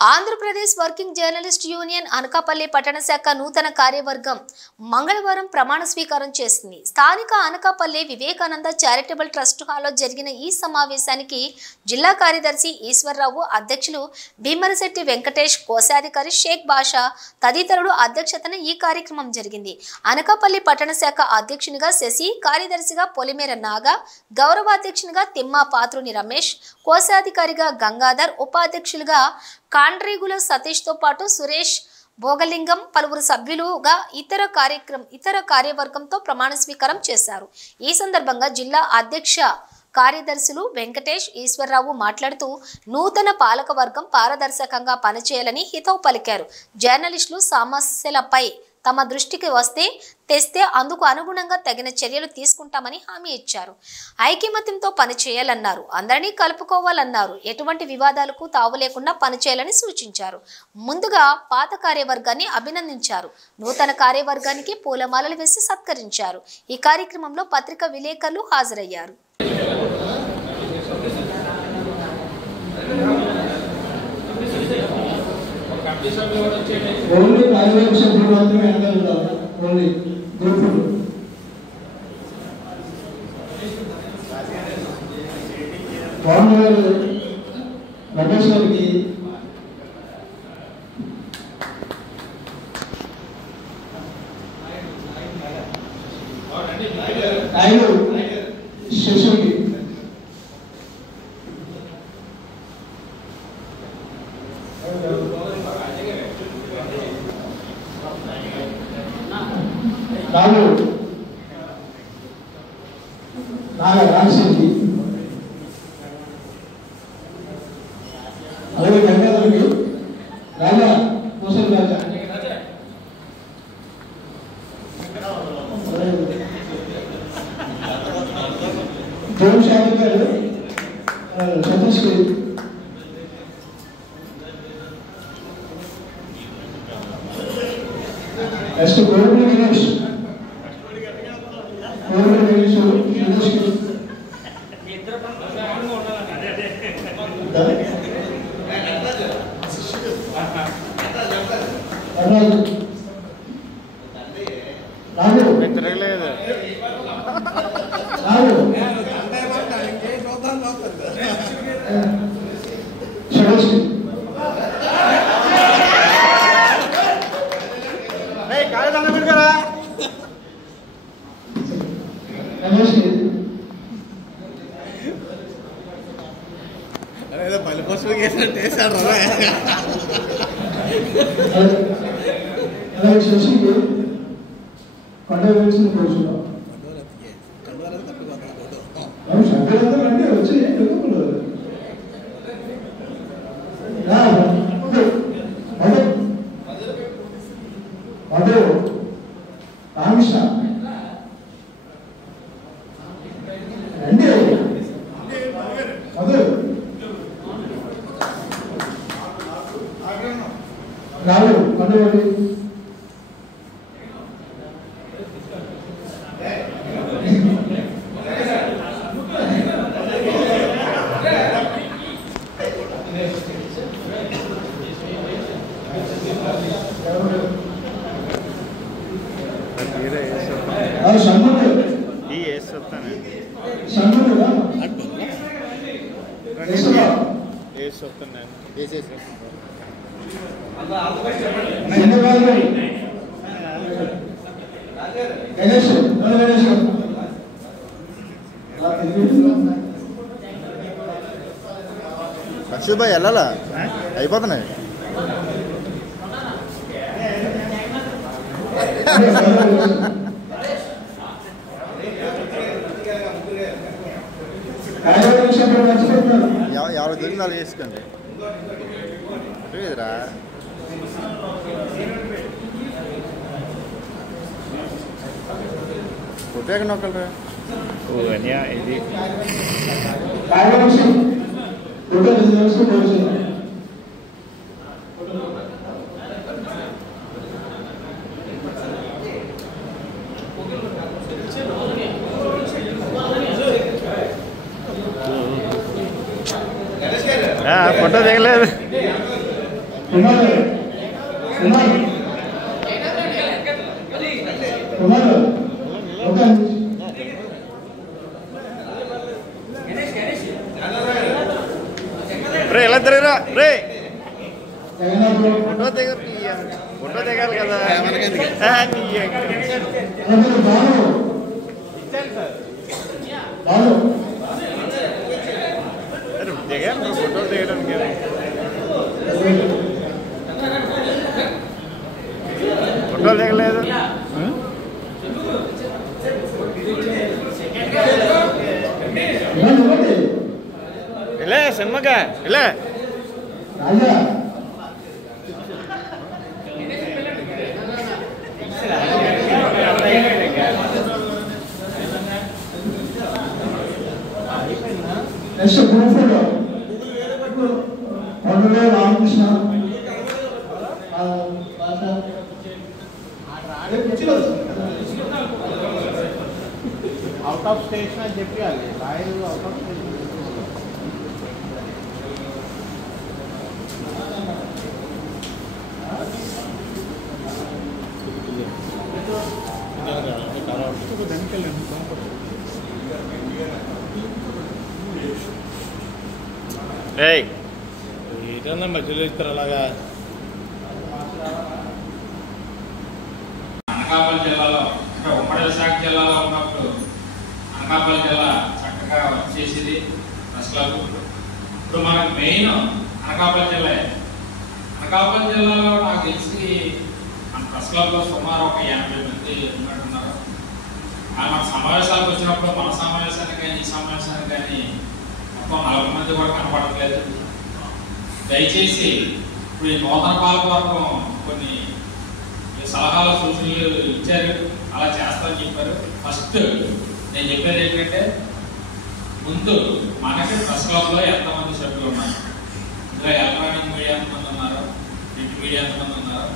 Andhra Pradesh working journalist union Anakapalli పట్టణ శాఖ నూతన కార్యవర్గం మంగళవారం ప్రమాణ స్వీకారం చేసింది. స్థానిక అనకాపల్లి వివేకానంద చారిటబుల్ ట్రస్ట్ హాల్లో జరిగిన ఈ సమావేశానికి జిల్లా కార్యదర్శి ఈశ్వర్రావు, అధ్యక్షులు భీమరశెట్టి వెంకటేష్, కోశాధికారి షేక్ బాషా తదితరులు అధ్యక్షతన ఈ కార్యక్రమం జరిగింది. అనకాపల్లి పట్టణ శాఖ అధ్యక్షునిగా శశి, కార్యదర్శిగా పొలిమేర నాగా, గౌరవాధ్యక్షునిగా తిమ్మా పాత్రుని రమేష్, కోశాధికారిగా గంగాధర్, ఉపాధ్యక్షులుగా కాండ్రీగుల సతీష్ తో పాటు సురేష్, భోగలింగం పలువురు సభ్యులుగా ఇతర కార్యవర్గంతో ప్రమాణ స్వీకారం చేశారు. ఈ సందర్భంగా జిల్లా అధ్యక్ష కార్యదర్శులు వెంకటేష్, ఈశ్వర్రావు మాట్లాడుతూ నూతన పాలక వర్గం పారదర్శకంగా పనిచేయాలని హితవు పలికారు. జర్నలిస్టులు సమస్యలపై తమ దృష్టికి తెస్తే అందుకు అనుగుణంగా తగిన చర్యలు తీసుకుంటామని హామీ ఇచ్చారు. ఐకమత్యంతో పనిచేయాలన్నారు. అందరినీ కలుపుకోవాలన్నారు. ఎటువంటి వివాదాలకు తావు లేకుండా పనిచేయాలని సూచించారు. ముందుగా పాత కార్యవర్గాన్ని అభినందించారు. నూతన కార్యవర్గానికి పూలమాలలు వేసి సత్కరించారు. ఈ కార్యక్రమంలో పత్రికా విలేకరులు హాజరయ్యారు. ఓన్లీ కార్యవర్గ సభ్యులు మాత్రమే అంటారు. ఓన్లీ గ్రూపులు రమేష్ గారికి శశికి రాసింది. అలాగే గంగాధర్కి రాజా కోసల్ రాజా, జోన్ షాఫీ గారు సతీష్కి, నెక్స్ట్ గోల్డ్ దినేష్, రామకృష్ణ రండి, మధు రావు కొండవాడి, అక్షుభాయ్ వెళ్ళాలా అయిపోతున్నాయి. ఎవరు దొరికి వాళ్ళు వేసుకోండి. లేదురా కొట్టాక నొక్కలరా. ఇది ఫోటో దిగలేదు. రే ఎలా తిరగరా రే ఫోటో దిగాలి కదా దిగాలి ఫోటో దిగడానికి ఫోటో దిగలేదు ఇలా సినిమాగా ఇలా next group photo Ramakrishna out of station అని చెప్పాలి రాయలు అవుట్ ఆఫ్ స్టేషన్ ఏదన్నా మధ్యలో ఇస్తారు అలాగా. అనకాపల్లి జిల్లాలో అంటే ఉమ్మడి విశాఖ జిల్లాలో ఉన్నప్పుడు అనకాపల్లి జిల్లా చక్కగా వచ్చేసింది ప్రెస్ క్లబ్. ఇప్పుడు మనకు మెయిన్ అనకాపల్లి జిల్లా. అనకాపల్లి జిల్లాలో నాకు తెలిసి మన ప్రెస్ క్లబ్లో సుమారు ఒక 80 మంది ఉన్నట్టున్నారు. మన సమావేశాలకు వచ్చినప్పుడు మన సమావేశానికి కానీ ఈ సమావేశానికి కానీ మొత్తం 40 మంది కూడా కనపడట్లేదు. దయచేసి ఇప్పుడు ఈ నూతన పాలకవర్గం కొన్ని సలహాలు సూచనలు ఇచ్చారు, అలా చేస్తామని చెప్పారు. ఫస్ట్ నేను చెప్పేది ఏంటంటే ముందు మనకి ప్రెస్ క్లబ్లో ఎంతమంది సభ్యులు ఉన్నారు, ఇందులో ఎలక్ట్రానిక్ మీడియా ఎంతమంది ఉన్నారు, ప్రింట్ మీడియా ఎంతమంది ఉన్నారు.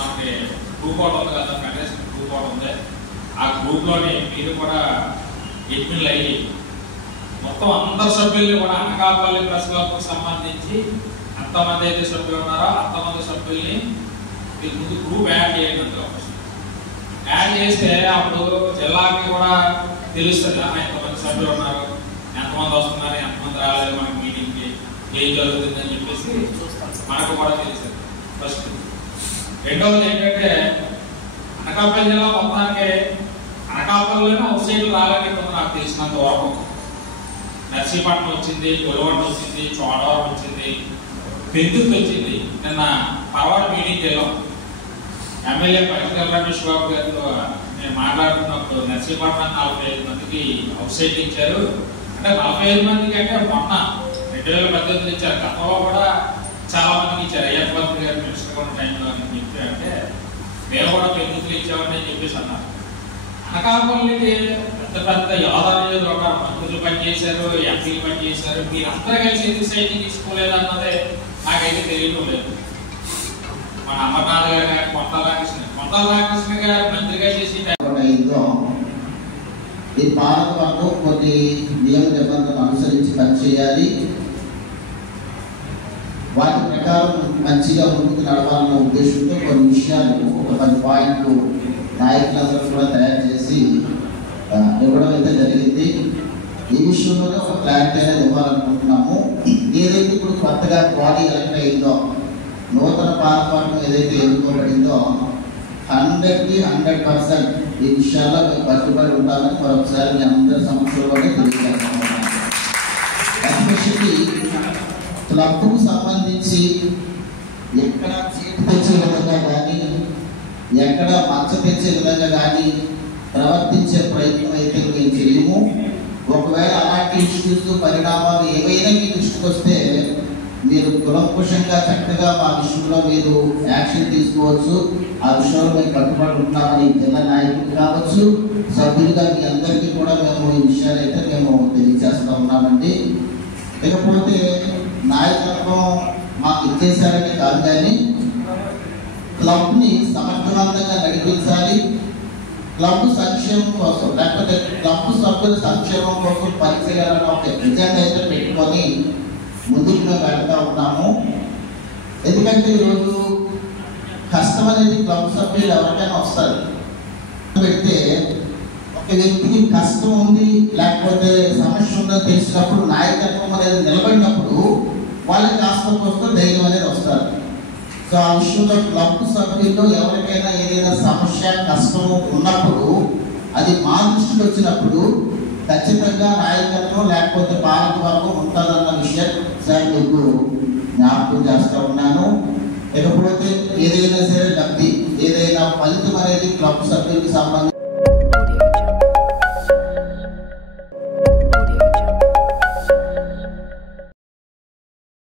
మనకి గ్రూప్ ఒకటి ఉంది కదా, ఫెడరేషన్ గ్రూప్ ఒకటి ఉంది. ఆ గ్రూప్లోని మీరు కూడా అడ్మిన్లు అయ్యి మొత్తం అందరు సభ్యుల్ని కూడా అనకాపల్లి ప్రెస్ క్లబ్కు సంబంధించి ఎంతమంది అయితే సభ్యులు ఉన్నారో అంతమంది సభ్యుల్ని మీరు ముందు గ్రూప్ యాడ్ చేయండి. యాడ్ చేస్తే అప్పుడు జిల్లాకి కూడా తెలుస్తుంది ఎంతమంది సభ్యులు ఉన్నారు, ఎంతమంది వస్తున్నారు, ఎంతమంది రాలేదు మనకి మీటింగ్కి, ఏం జరుగుతుందని చెప్పేసి మనకు కూడా తెలుస్తుంది ఫస్ట్. రెండవది ఏంటంటే అనకాపల్లి జిల్లా మొత్తానికి అనకాపల్లిలోనే అవుట్ సైడ్ రాలేకుండా నాకు తెలిసినంత వరకు నర్సీపట్నం వచ్చింది, గొలవడం వచ్చింది, చోడవరం వచ్చింది, పెందుకు వచ్చింది. నిన్న పరవాడ మీటింగ్కి వెళ్ళాం. ఎమ్మెల్యే పరికర రమేష్ బాబు గారితో నేను మాట్లాడుతున్నప్పుడు నర్సీపట్నం 45 మందికి అవుట్ సైడ్ ఇచ్చారు. అంటే 45 మందికి అంటే మొన్న 2018 ఇచ్చారు, గతంలో కూడా చాలా మందికి ఇచ్చారు. అయ్యప్ప గారు మినిస్టర్గా ఉన్న టైంలో అని చెప్పి అంటే మేము కూడా పెందుకులు ఇచ్చామని చెప్పేసి అన్నారు. అనకాపల్లికి పెద్ద పెద్ద యాదాద్రి ఒక మంత్రులు పనిచేశారు, ఎంపీలు పనిచేశారు. మీరు అందరూ కలిసి ఎందుకు సైటింగ్ తీసుకోలేదు అన్నదే నాకైతే తెలియడం లేదు. మన అమర్నాథ్ గారు కానీ కొంతల రామకృష్ణ గారు మంత్రిగా చేసి ఈ పాలకవర్గం కొన్ని నియమ నిబంధనలు అనుసరించి పనిచేయాలి. వాటి ప్రకారం మంచిగా ముందుకు నడవాలన్న ఉద్దేశంతో కొన్ని విషయాలు ఒక 10 పాయింట్లు నాయకులందరూ కూడా తయారు చేసి ఇవ్వడం అయితే జరిగింది. ఈ విషయంలోనే ఒక క్లారిటీ అనేది ఇవ్వాలనుకుంటున్నాము. ఏదైతే ఇప్పుడు కొత్తగా బాడీ ఎలక్ట్ అయిందో, నూతన పాలకవర్గం ఏదైతే ఎన్నుకోబడిందో 100కి 100% ఈ విషయాల్లో మేము కట్టుబడి ఉంటామని మరొకసారి మీ అందరి సమక్షంలోనే తెలియజేస్తున్నాము. ఎస్పెషల్లీ క్లబ్కు సంబంధించి ఎక్కడ చీటు తెచ్చే విధంగా కానీ, ఎక్కడ మచ్చ తెచ్చే విధంగా కానీ ప్రవర్తించే ప్రయత్నం అయితే మేము చేయము. ఒకవేళ అలాంటి ఇష్యూస్ పరిణామాలు ఏవైనా మీ దృష్టికి వస్తే మీరు కులంకుశంగా చక్కగా మా విషయంలో మీరు యాక్షన్ తీసుకోవచ్చు. ఆ విషయంలో మేము కట్టుబడి ఉంటామని జిల్లా నాయకులు కావచ్చు, సభ్యులుగా మీ అందరికీ కూడా మేము ఈ విషయాలు అయితే మేము తెలియజేస్తూ ఉన్నామండి. లేకపోతే నాయకత్వం మాకు ఇచ్చేసారనే కాదు, కానీ క్లబ్ని సమర్థవంతంగా నడిపించాలి. క్లబ్ సంక్షేమం కోసం లేకపోతే క్లబ్ సభ్యుల సంక్షేమం కోసం పనిచేయాలని ఒక ఎజెండా అయితే పెట్టుకొని ముందుకు మేము వెళ్తూ ఉన్నాము. ఎందుకంటే ఈరోజు కష్టం అనేది క్లబ్ సభ్యులు ఎవరికైనా వస్తారు. పెడితే ఒక వ్యక్తికి కష్టం ఉంది లేకపోతే సమస్య ఉందని తెలిసినప్పుడు నాయకత్వం అనేది నిలబడినప్పుడు వాళ్ళకి కాస్త కోస్త ధైర్యం అనేది వస్తారు. సో ఆ విషయంలో క్లబ్ సభ్యుల్లో ఎవరికైనా ఏదైనా సమస్య కష్టం ఉన్నప్పుడు అది మా దృష్టికి వచ్చినప్పుడు ఖచ్చితంగా నాయకత్వం లేకపోతే పాలకవర్గం ఉంటుందన్న విషయం సార్ మీకు జ్ఞాపకం చేస్తూ ఉన్నాను. ఇకపోతే ఏదైనా సరే లబ్ధి ఏదైనా ఫలితం అనేది క్లబ్ సభ్యులకు సంబంధించి